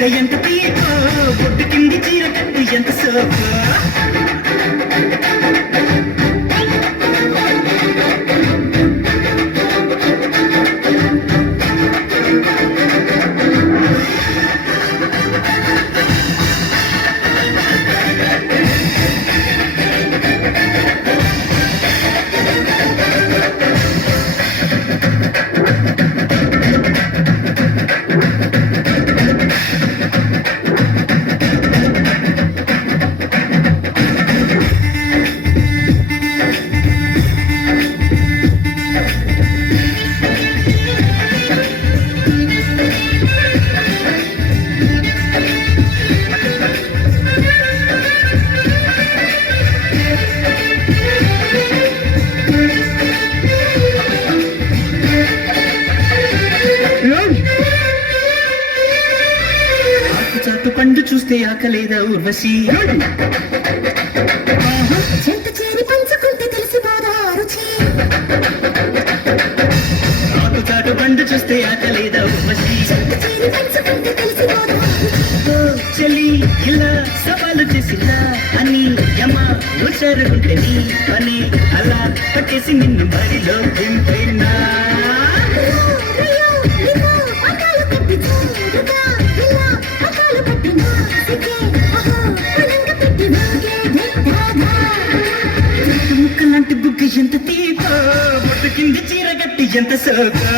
బుగ్గ ఎంత తీయకో బొడ్డు కింది చీర కట్టు ఎంత సోకో చాటు పండు చూస్తే ఆకలేదా ఊర్వశి చెంత చేరి పంచుకుంటే తెలిసిపోదా రుచి ఆకు చాటు పండు చూస్తే ఆకలేదా ఊర్వశి చెంత చేరి పంచుకుంటే తెలిసిపోదా చెల్లి ఇలా సవాలు చేసిలా అని యమ హుషారుకుంటే నీ పని అలా పట్టేసి నిన్ను బరిలో దింపైనా ముక్కలాంటి బుగ్గ ఎంత తీకో బొట్టు కింది చీర గట్టి ఎంత సోకో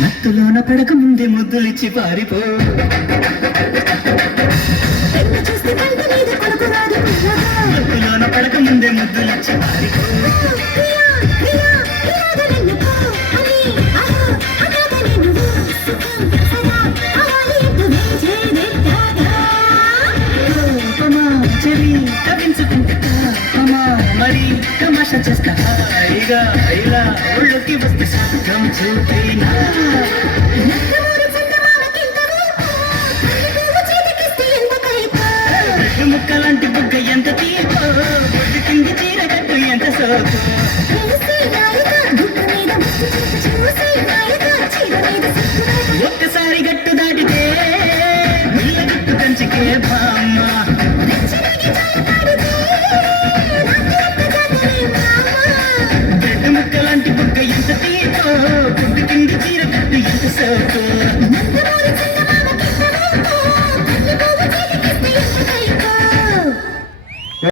మత్తులోన పడక ముందే ముద్దులిచ్చి పారిపో మత్తులోన పడక ముందే ముద్దులిచ్చి పారిపో చెవి తవ్వించుకుంటా మరి తమాషా చేస్తా ఇలా ఒళ్ళొకి వస్తే సాగం చూపే